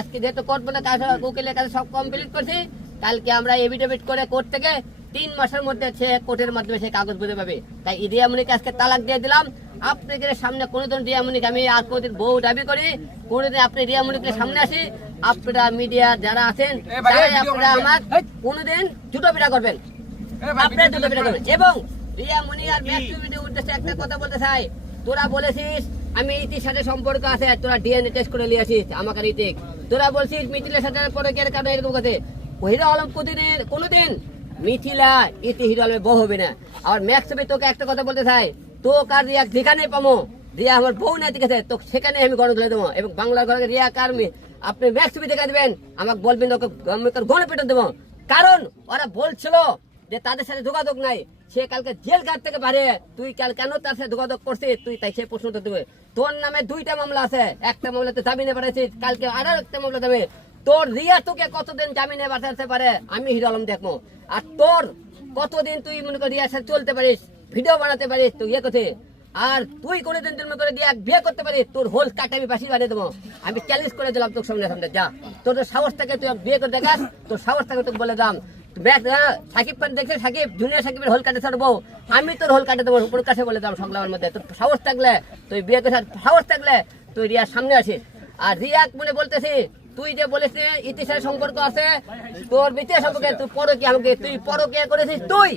আজকে যেহেতু কোর্ট বলে কাজ উকিলের কাছে সব কমপ্লিট করছি কালকে আমরা এভিডেভিট করে কোর্ট থেকে তিন মাসের মধ্যে সে কোর্টের মাধ্যমে সেই কাগজ বুঝে পাবে তাই রিয়ামণিকে আজকে তালাক দিয়ে দিলাম। আপনাদের সামনে কোনোদিন আমি আর কোনোদিন বউ দাবি করি কোনোদিন আপনি সামনে আসি আপনারা মিডিয়া যারা আছেন তারাই আপনারা আমার কোনোদিন জুটো পিটা করবেন। আপনারা দুটো বেটা করবেন। এবং রিয়া মনি আর উদ্দেশ্যে একটা কথা বলতে চাই। তোরা বলেছিস আমি ইতির সাথে সম্পর্ক আছে তোরা ডিএনএ টেস্ট করে নিয়ে আসিস আমাকে ইতিক তোরা বলছিস মিথিলের সাথে পরে কে কারণে এরকম কথা হিরো আলম কোনদিন কোনোদিন মিথিলা ইতি হিরো আলমে বউ হবে না। আর ম্যাক্সিমি তোকে একটা কথা বলতে চাই। তো কার রিয়া যেখানে পামো রিয়া আমার বউ না ঠিক আছে তো সেখানে আমি গণ তুলে দেবো। এবং বাংলার ঘরে রিয়া কার মেয়ে, আপনি ম্যাক্সিমি দেখা দেবেন আমাকে বলবেন ওকে গণ পেটন দেবো। কারণ ওরা বলছিল যে তাদের সাথে যোগাযোগ নাই, সে কালকে জেল ঘাট থেকে বাড়ে তুই কাল কেন তার সাথে যোগাযোগ করছিস? তুই তাই সে প্রশ্ন তো দেবে। তোর নামে দুইটা মামলা আছে। একটা মামলাতে জামিনে পাঠাইছিস, কালকে আরও একটা মামলা দেবে। তোর রিয়া তোকে কতদিন জামিনে পাঠাতে পারে? আমি হিরো আলম দেখব। আর তোর কতদিন তুই মনে কর রিয়ার সাথে চলতে পারিস, ভিডিও বানাতে পারিস তুই ইয়ে করতে আর তুই কোনোদিন তুমি করে দিয়ে বিয়ে করতে পারিস, তোর হোল কাটে আমি বাসি বানিয়ে দেবো। আমি চ্যালেঞ্জ করে দিলাম তোর সামনে সামনে, যা। তোর সাহস থেকে, তুই বিয়ে করে দেখাস, তোর সাহস থেকে, তোকে বলে দাম। হোল কাটে আমি তোর হোল কাটে দেবো উপর কাছে বলে দাম সংগ্রামের মধ্যে। তোর সাহস থাকলে তুই বিয়ে সাহস থাকলে তুই রিয়ার সামনে আসিস। আর রিয়া মনে বলতেছি, তুই যে বলেছিস ইতিহাসের সম্পর্ক আছে, তোর বিতিহাস সম্পর্কে তুই পরকে আমাকে, তুই পরকে করেছিস তুই।